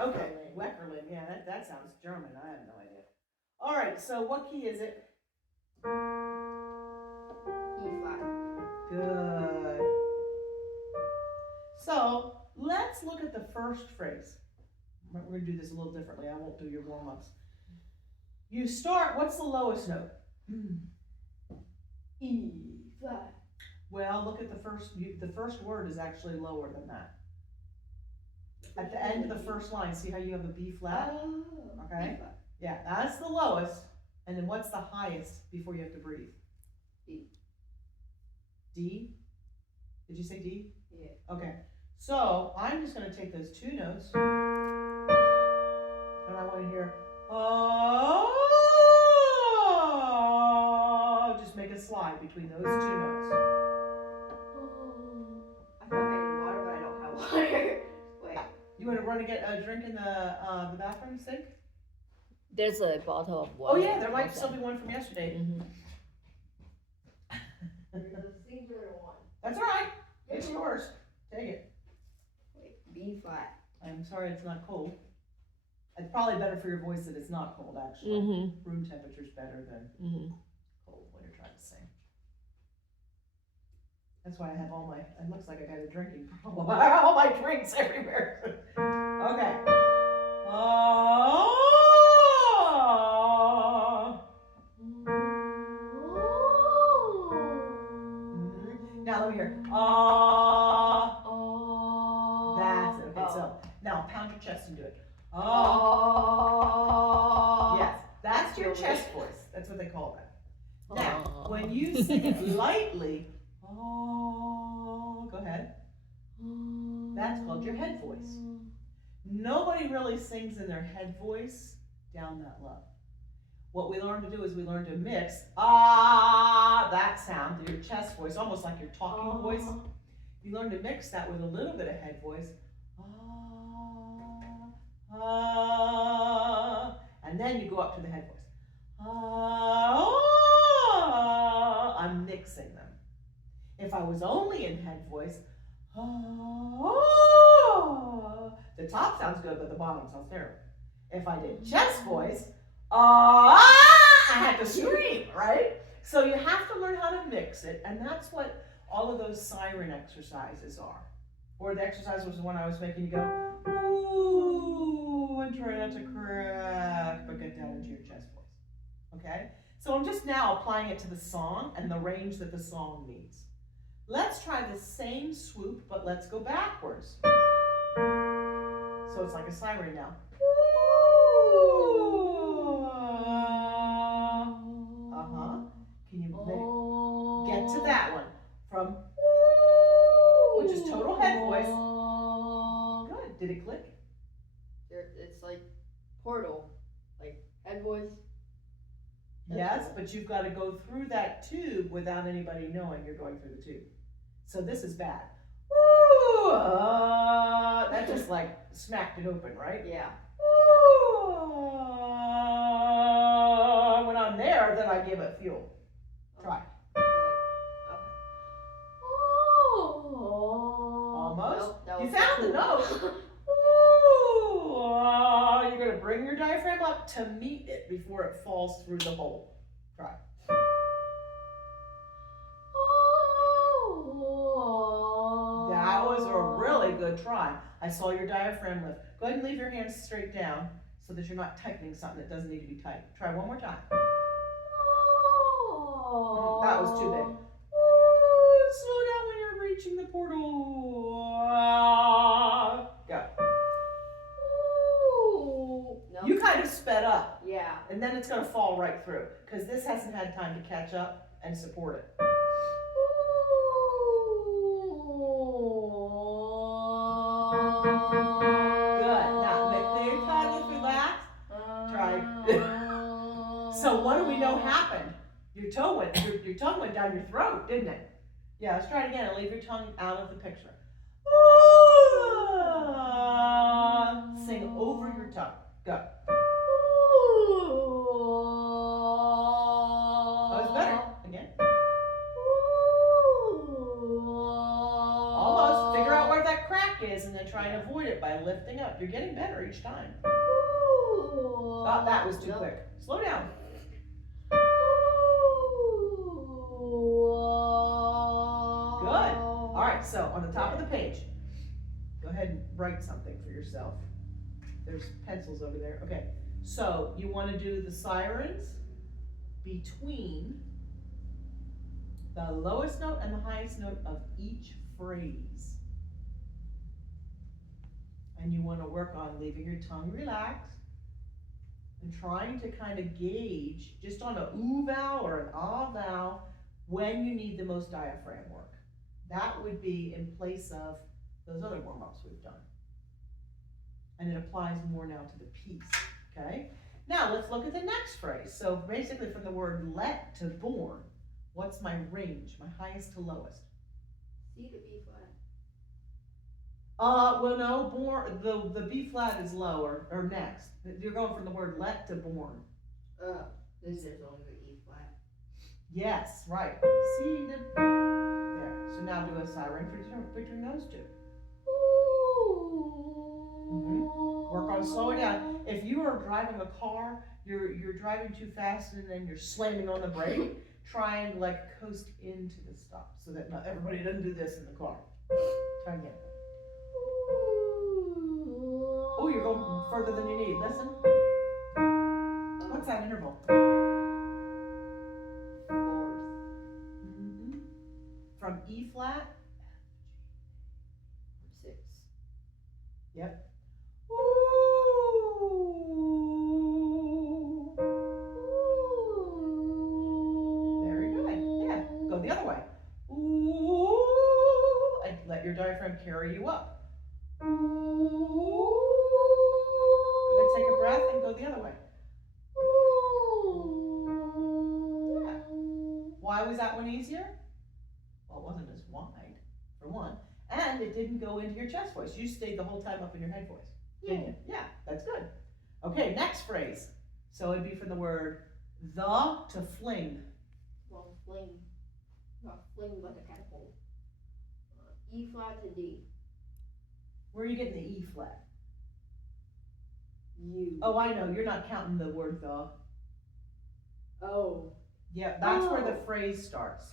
Okay, Weckerlin. Yeah, that sounds German. I have no idea. All right, so what key is it? E flat. Good. So let's look at the first phrase. We're going to do this a little differently. I won't do your warm-ups. You start, what's the lowest note? E flat. Well, look at the first word is actually lower than that. At the end of the first line, see how you have a B flat? Oh, Okay. B flat. Yeah, that's the lowest. And then what's the highest before you have to breathe? D. D? Did you say D? Yeah. Okay. So I'm just going to take those two notes, and I want to hear, oh, just make a slide between those two notes. I feel like I need water, but I don't have water. Wait. You want to run and get a drink in the bathroom sink? There's a bottle of water. Oh yeah, there might still be one from yesterday. Mm-hmm. The singular one. That's all right. It's yours. Take it. Wait, B flat. I'm sorry it's not cold. It's probably better for your voice that it's not cold, actually. Mm-hmm. Room temperature's better than cold when you're trying to sing. That's why I have all my, it looks like I got a drinking problem. All my drinks everywhere. Okay. Now let me hear. That's it. Okay, so now pound your chest and do it. Yes, that's your chest voice. That's what they call that. Now, when you sing it lightly, go ahead. That's called your head voice. Nobody really sings in their head voice down that low. What we learn to do is we learn to mix that sound to your chest voice, almost like your talking voice. You learn to mix that with a little bit of head voice. And then you go up to the head voice. I'm mixing them. If I was only in head voice, the top sounds good, but the bottom sounds terrible. If I did chest voice, I had to scream, right? So you have to learn how to mix it, and that's what all of those siren exercises are. Or the exercise was the one I was making you go, ooh, and try not to crack, but get down into your chest voice. Okay? So I'm just now applying it to the song and the range that the song needs. Let's try the same swoop, but let's go backwards. So it's like a siren now. Can you get to that one? From which is total head voice. Good. Did it click? It's like portal, like head voice. Yes, but you've got to go through that tube without anybody knowing you're going through the tube. So this is bad. That just like smacked it open, right? Yeah. When I'm there, then I give it fuel. Try. Almost. Nope, you found the note. You're going to bring your diaphragm up to meet it before it falls through the hole. Try. That was a really good try. I saw your diaphragm lift. Go ahead and leave your hands straight down so that you're not tightening something that doesn't need to be tight. Try one more time. That was too big. Slow down when you're reaching the portal. Go. Nope. You kind of sped up. Yeah. And then it's going to fall right through because this hasn't had time to catch up and support it. Good. Now, make the tongue relax. Try. So what do we know happened? Your tongue went down your throat, didn't it? Yeah, let's try it again and leave your tongue out of the picture. Sing over your tongue. Go. That was better. Again. Almost. Figure out where that crack is and and then try and avoid it by lifting up. You're getting better each time. Ooh. Oh, that was too Nope. quick. Slow down. Good. All right, so on the top of the page, go ahead and write something for yourself. There's pencils over there. Okay, so you want to do the sirens between the lowest note and the highest note of each phrase. And you want to work on leaving your tongue relaxed and trying to kind of gauge just on a ooh vowel or an ah vowel when you need the most diaphragm work. That would be in place of those other warm-ups we've done. And it applies more now to the piece, okay? Now let's look at the next phrase. So basically from the word let to born, what's my range, my highest to lowest? C to B flat. Well no, born, the B flat is lower, or next. You're going from the word let to born. This is only the E flat. Yes, right. C to, there. So now do a siren between those two. Work on slowing down. If you are driving a car, you're driving too fast and then you're slamming on the brake, try and like coast into the stop so that not everybody doesn't do this in the car. Try again. Oh, you're going further than you need. Listen. What's that interval? Fourth. From E flat. 6. Yep. Very good. Yeah. Go the other way. And let your diaphragm carry you up. Go ahead, take a breath and go the other way. Yeah. Why was that one easier? Well, it wasn't as wide, for one. And it didn't go into your chest voice. You stayed the whole time up in your head voice. Didn't you? Yeah, that's good. Okay, next phrase. So it'd be from the word the to fling. Well, fling. Not fling like a catapult. E flat to D. Where are you getting the E flat? U. Oh, I know. You're not counting the word the. Oh. Yeah, that's where the Oh. phrase starts.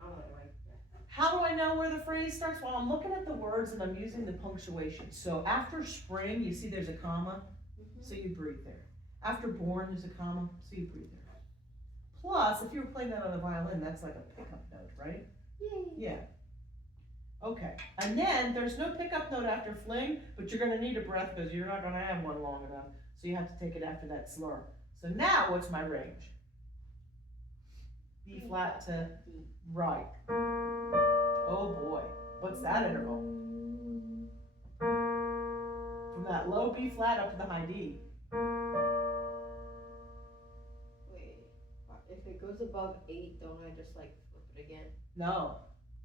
I don't like that. How do I know where the phrase starts? Well, I'm looking at the words and I'm using the punctuation. So after spring, you see there's a comma, so you breathe there. After born, there's a comma, so you breathe there. Plus, if you were playing that on the violin, that's like a pickup note, right? Yay. Yeah. Okay. And then there's no pickup note after fling, but you're going to need a breath because you're not going to have one long enough. So you have to take it after that slur. So now what's my range? B flat to D. right. Oh boy. What's that interval? From that low B flat up to the high D. Wait. If it goes above 8, don't I just like flip it again? No.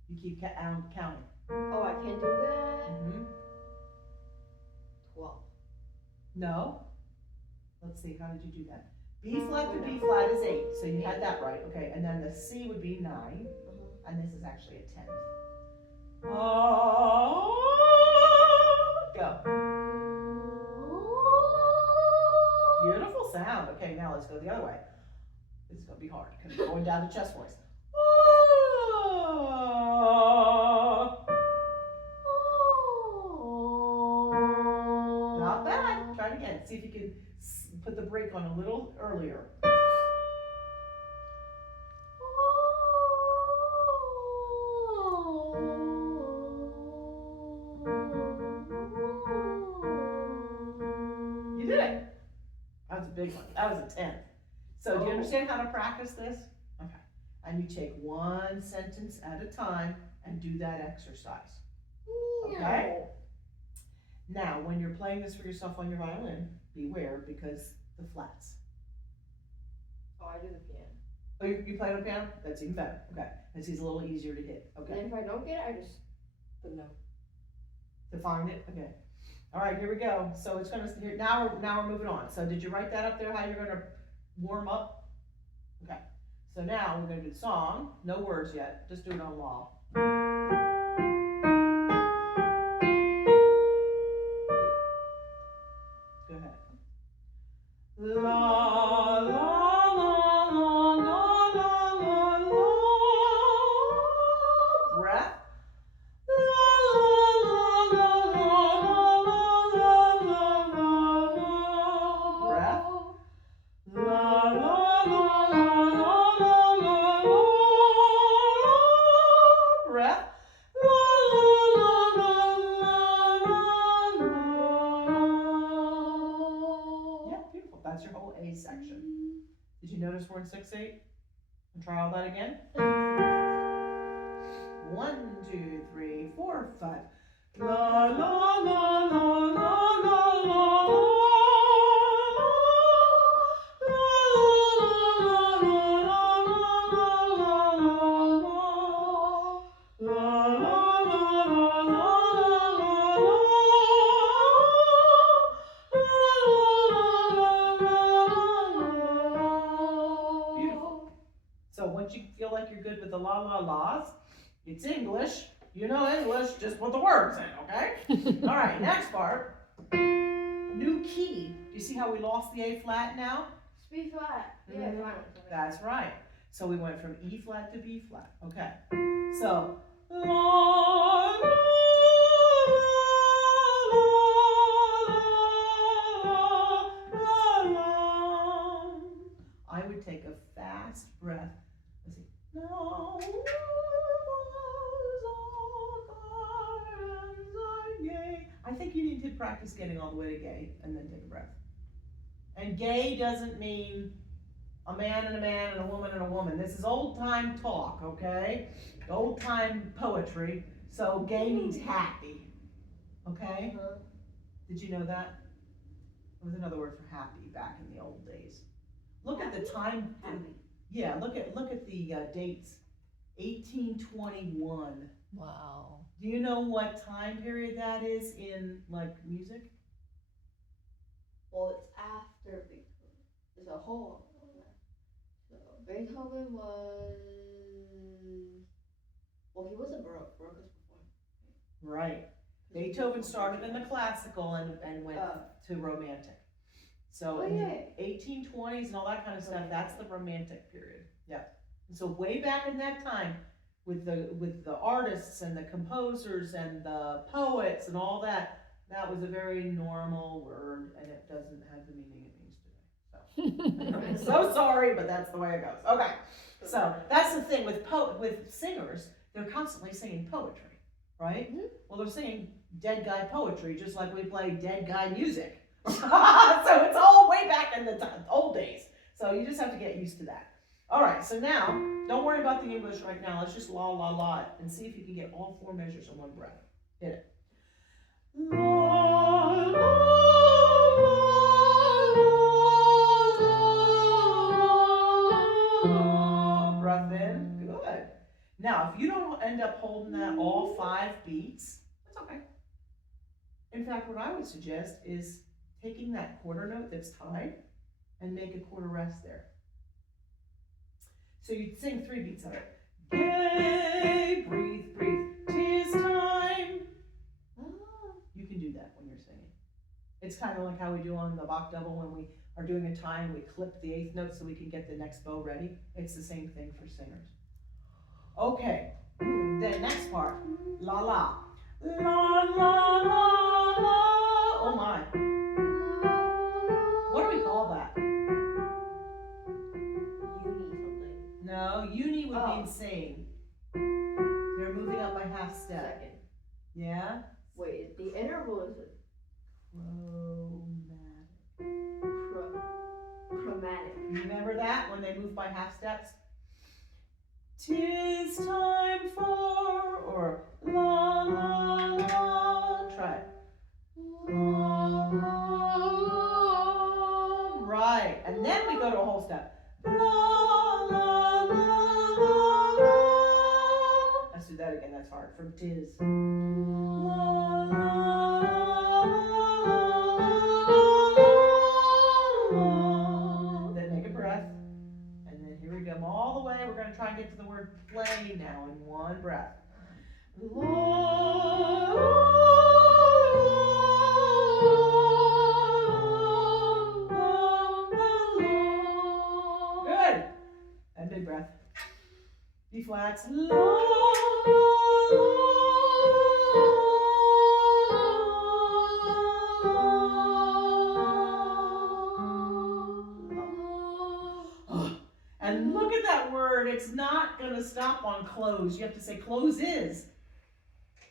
You keep counting. Oh, I can't do that? 12. No. Let's see, how did you do that? B flat to B flat is 8, so you had that right. Okay, and then the C would be 9, and this is actually a 10th. Oh, go. Beautiful sound. Okay, now let's go the other way. This is going to be hard because we're going down to chest voice. Not bad. Try it again. See if you can put the brake on a little earlier. You did it. That was a big one. That was a 10th. So do you understand how to practice this? Okay. And you take one sentence at a time and do that exercise. Okay? Now, when you're playing this for yourself on your violin, beware because the flats. Oh, I do the piano. Oh, you play on the piano? That's even better. Okay. This is a little easier to hit. Okay. And if I don't get it, I just put no. To find it? Okay. All right, here we go. So it's gonna, here, now we're moving on. So did you write that up there, how you're gonna warm up? Okay. So now we're gonna do the song. No words yet. Just do it on law. notice we're in 6/8? And try all that again. 1, 2, 3, 4, 5. La la la la la la la. So once you feel like you're good with the la la la's, it's English. You know English, just put the words in, okay? All right, next part. New key. Do you see how we lost the A flat now? B flat. Yeah, fine. That's right. So we went from E flat to B flat. Okay. So la la la la la. I would take a fast breath. Let's see. Now I think you need to practice getting all the way to gay and then take a breath. And gay doesn't mean a man and a man and a woman and a woman. This is old time talk, okay? Old time poetry. So gay means happy, okay? Did you know that? It was another word for happy back in the old days. Look at the time. Happy. Yeah, look at the dates. 1821. Wow. Do you know what time period that is in like music? Well, it's after Beethoven. There's a whole. So Beethoven was. Well, he wasn't Baroque. Baroque was before. Right. Beethoven started in the classical and went to romantic. So in the 1820s and all that kind of stuff, that's the romantic period. Yeah. And so way back in that time, with the artists and the composers and the poets and all that, that was a very normal word, and it doesn't have the meaning it means today. So I'm so sorry, but that's the way it goes. Okay. So that's the thing with singers, they're constantly singing poetry, right? Mm-hmm. Well, they're singing dead guy poetry just like we play dead guy music. So it's all way back in the old days. So you just have to get used to that. All right, so now, don't worry about the English right now. Let's just la la la it and see if you can get all 4 measures in one breath. Hit it. La la la. Breath in. Good. Now, if you don't end up holding that all 5 beats, that's okay. In fact, what I would suggest is taking that quarter note that's tied and make a quarter rest there. So you'd sing 3 beats of it. Gay, breathe, breathe, 'tis time. You can do that when you're singing. It's kind of like how we do on the Bach double when we are doing a time, we clip the 8th note so we can get the next bow ready. It's the same thing for singers. Okay, the next part, la la. La la la la, oh my. What do we call that? No, uni would mean sing. They're moving up by half step. Second. Yeah? Wait, the interval is chromatic. Remember that when they move by half steps? 'Tis time for, or la la la. Try it. La la la. Right, and then we go to a whole step. La la la la. Let's do that again. That's hard. From 'tis. La la la. Then make a breath. And then here we go all the way. We're going to try and get to the word play now in one breath. Good. And big breath. B flats. And look at that word. It's not going to stop on close. You have to say closes.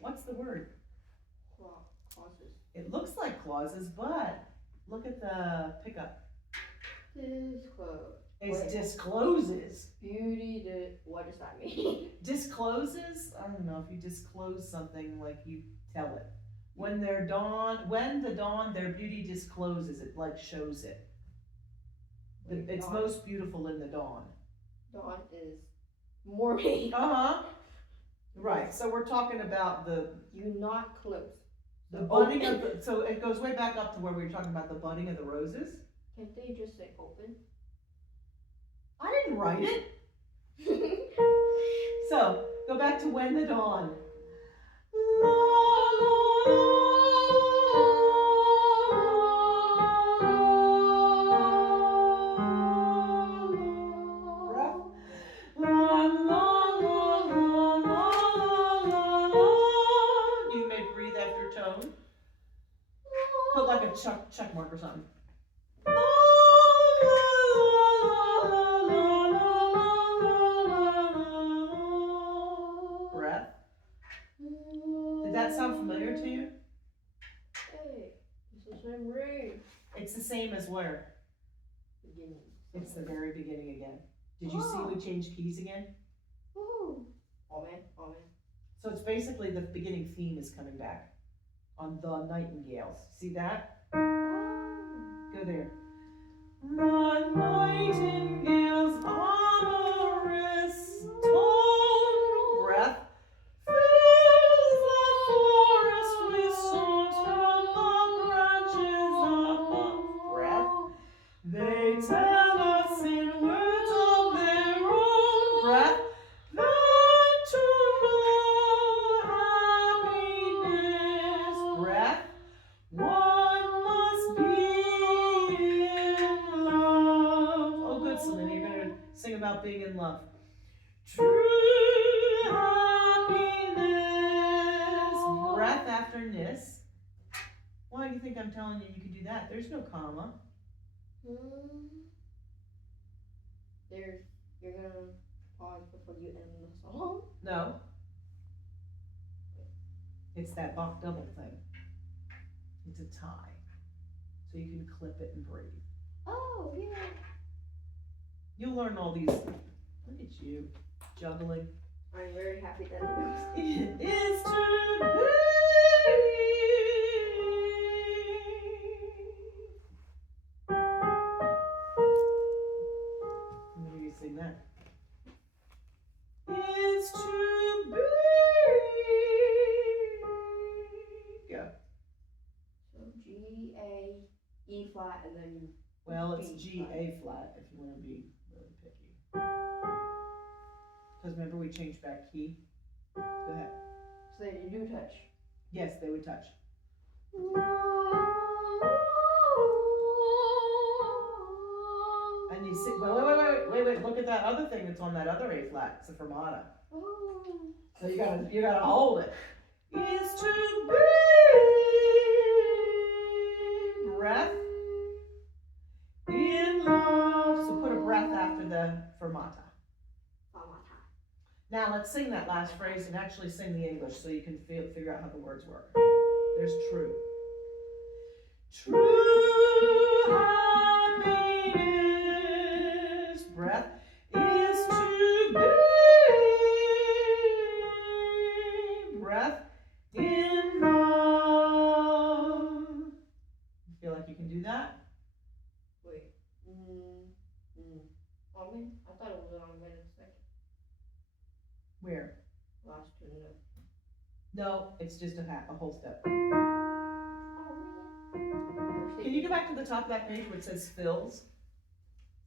What's the word? Clauses. It looks like clauses, but look at the pickup. This quote. It's Wait. discloses. Beauty. What does that mean? Discloses? I don't know if you disclose something like you tell it. When the dawn, their beauty discloses it, like shows it. Wait, It's dawn. most beautiful in the dawn. Dawn is morning. Uh-huh. Right. So we're talking about the You not close. budding of the, so it goes way back up to where we were talking about the budding of the roses. Can't they just say open? I didn't write it. So go back to when the dawn. You may breathe after tone. Put like a check mark or something. Breath. Did that sound familiar to you? Hey, it's the same ring. It's the same as where? Beginning. It's the very beginning again. Did you see we changed keys again? Woohoo. Amen. Amen. So it's basically the beginning theme is coming back on the nightingales. See that? Go there. The nightingale's amorous tone, breath, fills the forest with songs from the branches above, breath. They tell us in words of their own, breath, that to know happiness, breath, one must be in love. Oh, good, Selena. You're going to sing about being in love. True happiness. Breath after ness. Why do you think I'm telling you can do that? There's no comma. You're gonna pause before you end the song? No. It's that Bach double thing. It's a tie. So you can clip it and breathe. Oh, yeah. You'll learn all these. Look at you, juggling. I'm very happy that it It is to be. Maybe sing that. Is to be. Go. So G, A, E flat, and then Well, it's B G flat. A flat if you want to be really picky. Because remember we changed back key. Go ahead. So you do touch. Yes, they would touch. And you see, wait, look at that other thing that's on that other A flat. It's a fermata. So you gotta hold it. Is to be breath in love. So put a breath after the fermata. Now let's sing that last phrase and actually sing the English so you can figure out how the words work. There's true. True happiness, breath, is to be breath in love. You feel like you can do that? Wait. Amen? I thought it was on minute second. Where? Last two notes. No, it's just a whole step. Oh, Can you go back to the top of that page where it says fills?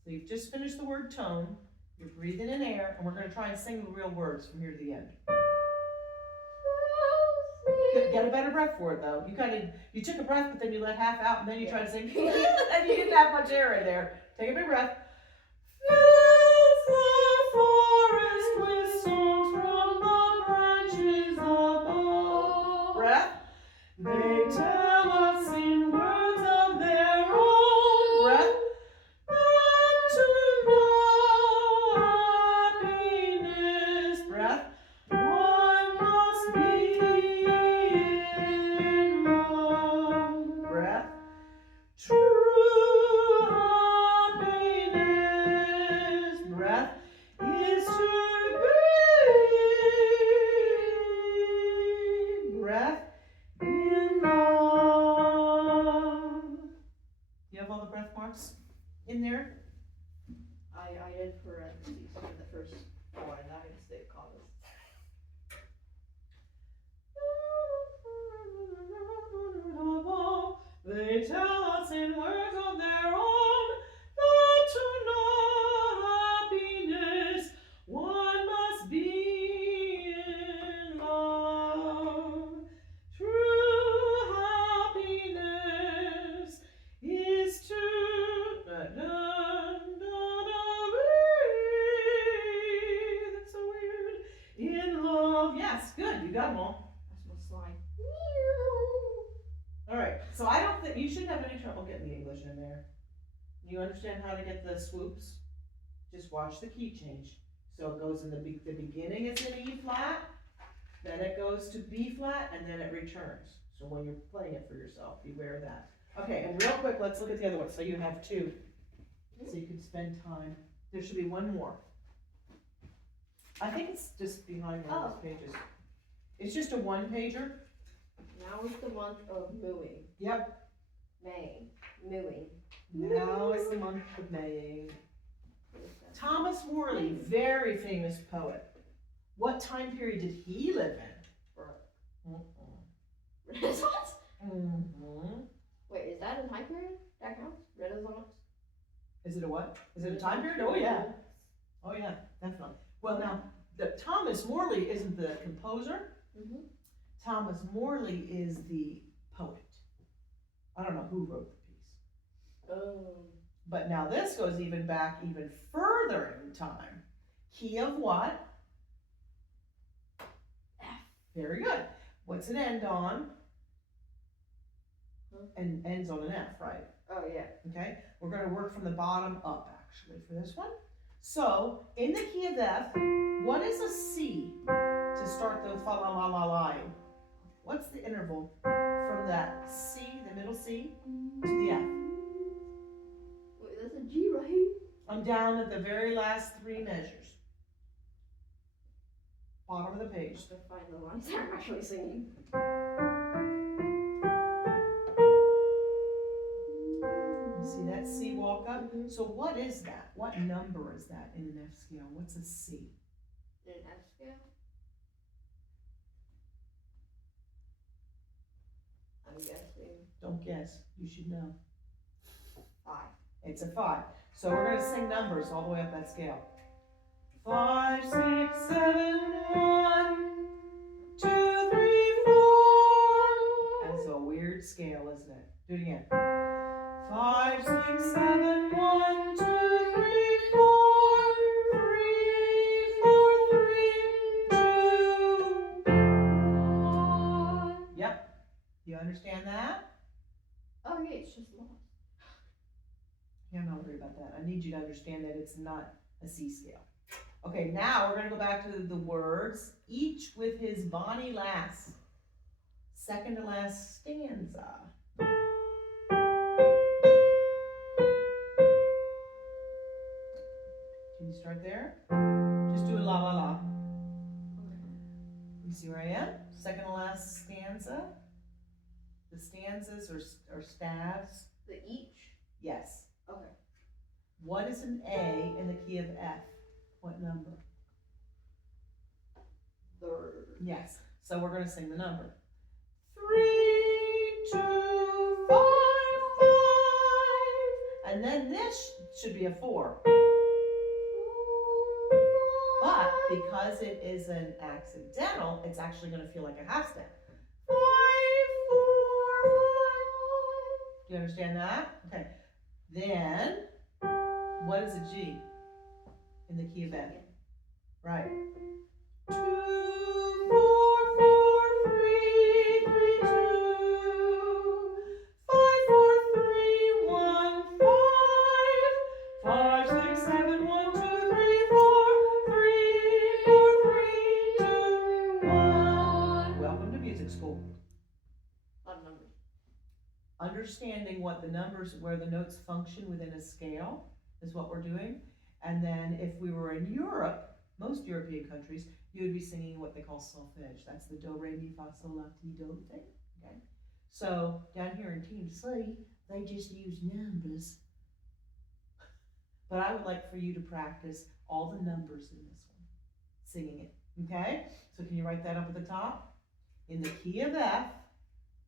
So you've just finished the word tone, you're breathing in air, and we're going to try and sing the real words from here to the end. Get a better breath for it though. You took a breath, but then you let half out, and then you try to sing, and you get that much air in there. Take a big breath. Fills the forest with songs from the branches above. Breath. They tell us in words of their own, breath, that to know happiness, breath, one must be in love, breath, true happiness. marks in there? I did parentheses for the first one. I'm gonna say commas. They tell us in words of their own that to know happiness one must be in love. True happiness is to that's so weird. In love. Yes, good. You got them all. That's my slime. All right, so I don't think you shouldn't have any trouble getting the English in there. You understand how to get the swoops? Just watch the key change. So it goes in the beginning is in E flat, then it goes to B flat, and then it returns. So when you're playing it for yourself, beware of that. Okay, and real quick, let's look at the other one. So you have two, so you can spend time. There should be one more. I think it's just behind one of those pages. It's just a one pager. Now is the month of mooing. Yep. May. Mooing. Now is the month of May. Thomas Morley, very famous poet. What time period did he live in? Renaissance? Mm-hmm. Wait, is that a time period? That counts? Renaissance? Is it a what? Is it a time period? Oh yeah. Oh yeah, definitely. Well now, Thomas Morley isn't the composer. Mm-hmm. Thomas Morley is the poet. I don't know who wrote the piece. Oh. But now this goes even back even further in time. Key of what? F. Very good. What's it end on? Huh? And ends on an F, right? Oh yeah. Okay, we're going to work from the bottom up actually for this one. So in the key of F, what is a C to start the fa la la la line? What's the interval from that C, the middle C, to the F? Wait, that's a G, right? I'm down at the very last three measures. Bottom of the page. Just to find the lines I'm actually singing. You see that C walk up? So what is that? What number is that in an F scale? What's a C? In an F scale? I'm guessing Don't guess. You should know. 5. It's a 5. So we're going to sing numbers all the way up that scale. 5, 6, 7, 1, 2, 3, 4. That's a weird scale, isn't it? Do it again. 5, 6, 7, 1, 2, 3, 4, 3, 4, 3, 2. Yep. You understand that? Oh yeah, it's just lost. Yeah, I'm not worried about that. I need you to understand that it's not a C scale. Okay, now we're going to go back to the words, each with his bonny lass. Second to last stanza. Can you start there? Just do a la la la. You see where I am? Second to last stanza. The stanzas are staves. The each? Yes. Okay. What is an A in the key of F? What number? Third. Yes. So we're going to sing the number. 3, 2, 5, 5. And then this should be a 4. But because it is an accidental, it's actually going to feel like a half step. 5, 4, 5. Do you understand that? Okay. Then, what is a G in the key of F? Right. 2, 4, 4, 3, 3, 2. 5, 4, 3, 1, 5. 5, 6, 7, 1, 2, 3, 4. 3, 4, 3, 2, 1. Welcome to music school. A lot of numbers. Understanding what the numbers, where the notes function within a scale is what we're doing. And then if we were in Europe, most European countries, you would be singing what they call solfege. That's the do, re, mi, fa, sol, la, ti, do thing. Okay. So down here in Team C, they just use numbers But I would like for you to practice all the numbers in this one, singing it. Okay? So can you write that up at the top? In the key of F,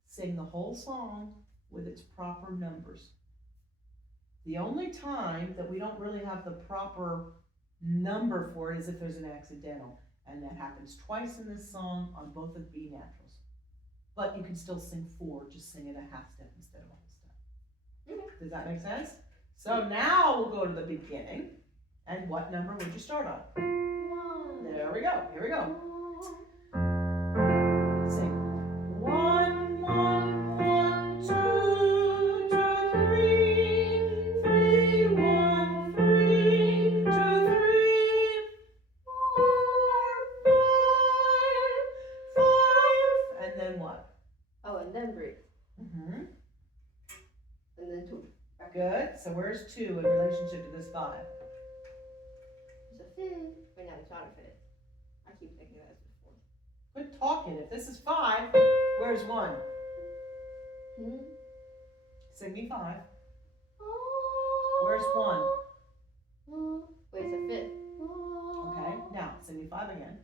sing the whole song with its proper numbers. The only time that we don't really have the proper number for it is if there's an accidental. And that happens twice in this song on both of B naturals. But you can still sing 4, just sing it a half step instead of a whole step. Does that make sense? So now we'll go to the beginning. And what number would you start on? 1. There we go. Here we go. Sing. 1, 1, 1, 2, 2, 3, 3, 1, 3, 2, 3, 4, 5, 5, and then what? Oh, and then breathe. Mm-hmm. And then 2. Good. So where's 2 in relationship to this 5? It's a 5th. Wait, no, it's not a 5th. I keep thinking that's a 4th. Quit talking. If this is 5, where's 1? Sing me 5. Where's 1? Wait, it's a 5th. Okay. Now, sing me 5 again.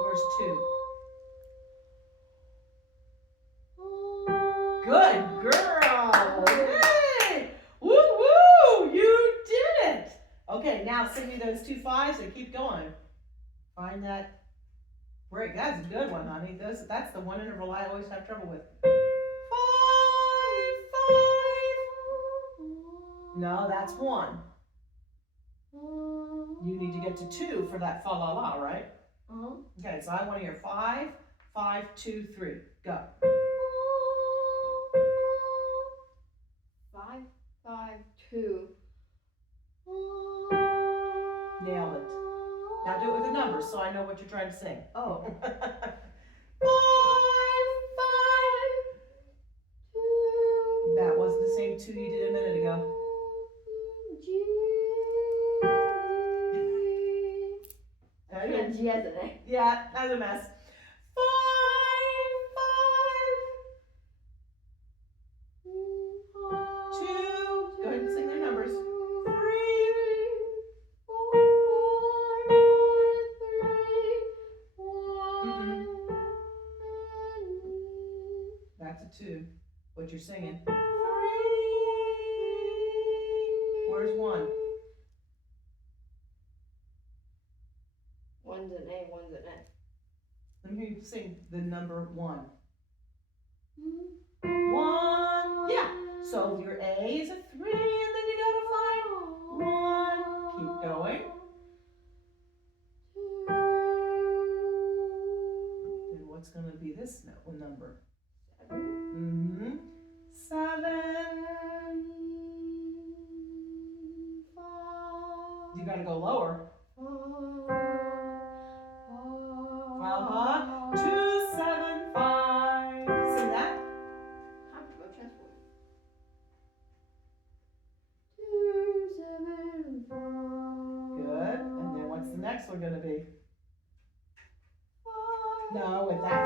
Where's 2? Good girl! Yay! Woo woo! You did it! Okay, now sing me those 2 5s and keep going. Find that break. That's a good one, honey. That's the one interval I always have trouble with. 5, 5. No, that's 1. You need to get to 2 for that fa la la, right? Okay, so I want to hear 5, 5, 2, 3. Go. 5, 5, 2. Nailed it. Now do it with the numbers so I know what you're trying to sing. Oh. 5, 5, 2. That wasn't the same 2 you did a minute ago. I feel G as an A. Yeah, that's a mess. 5, 5, 2. Go ahead and sing their numbers. 3. 4, 3, 1. That's a 2. What you're singing. 3. Where's 1? One's an A, one's an A. Let me hear you sing the number 1. 1. Yeah. So your A is a 3, and then you gotta find 1. Keep going. And what's gonna be this number? 7. 7. 5. You gotta go lower. 2, 7, 5. Sing that. Have to go transport. 2, 7, 5. Good. And then what's the next one gonna be? 5. No, with that.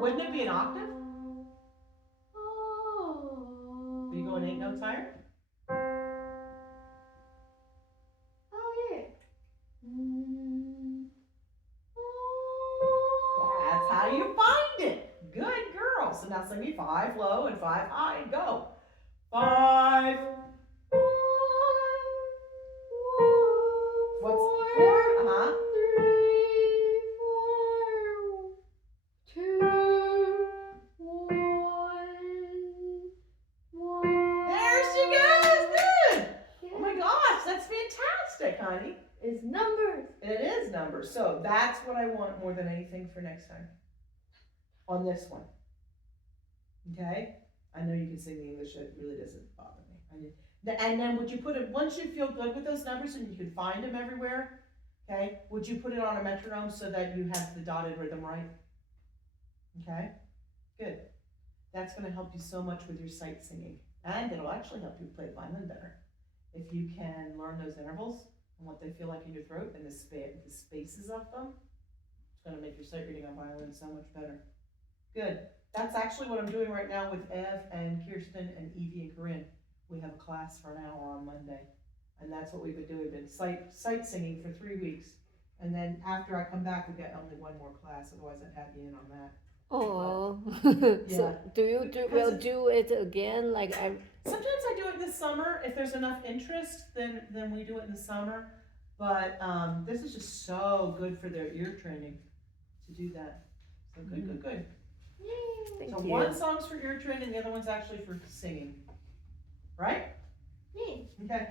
Wouldn't it be an octave? Are you going 8 notes higher? Oh, yeah. That's how you find it. Good girl. So now sing me 5 low and 5 high and go. 5. What's 4? 3, 4, 2, 1, 1. There she goes. Good. Oh my gosh, that's fantastic, honey. It's numbers. It is numbers. So that's what I want more than anything for next time. On this one. Okay? I know you can sing the English, it really doesn't bother me. And then would you put it, once you feel good with those numbers and you can find them everywhere, okay, would you put it on a metronome so that you have the dotted rhythm right? Okay? Good. That's going to help you so much with your sight singing. And it'll actually help you play violin better. If you can learn those intervals and what they feel like in your throat and the spaces of them, it's going to make your sight reading on violin so much better. Good. That's actually what I'm doing right now with Ev and Kirsten and Evie and Corinne. We have a class for an hour on Monday. And that's what we've been doing. We've been sight singing for 3 weeks. And then after I come back, we get only one more class. Otherwise, I'd have you in on that. Oh, Yeah. so will Because do it again? Like sometimes I do it in the summer. If there's enough interest, then we do it in the summer. But this is just so good for their ear training to do that. So good. Yay. So Thank one you. song's for ear training, the other one's actually for singing. Right? Yay. Okay.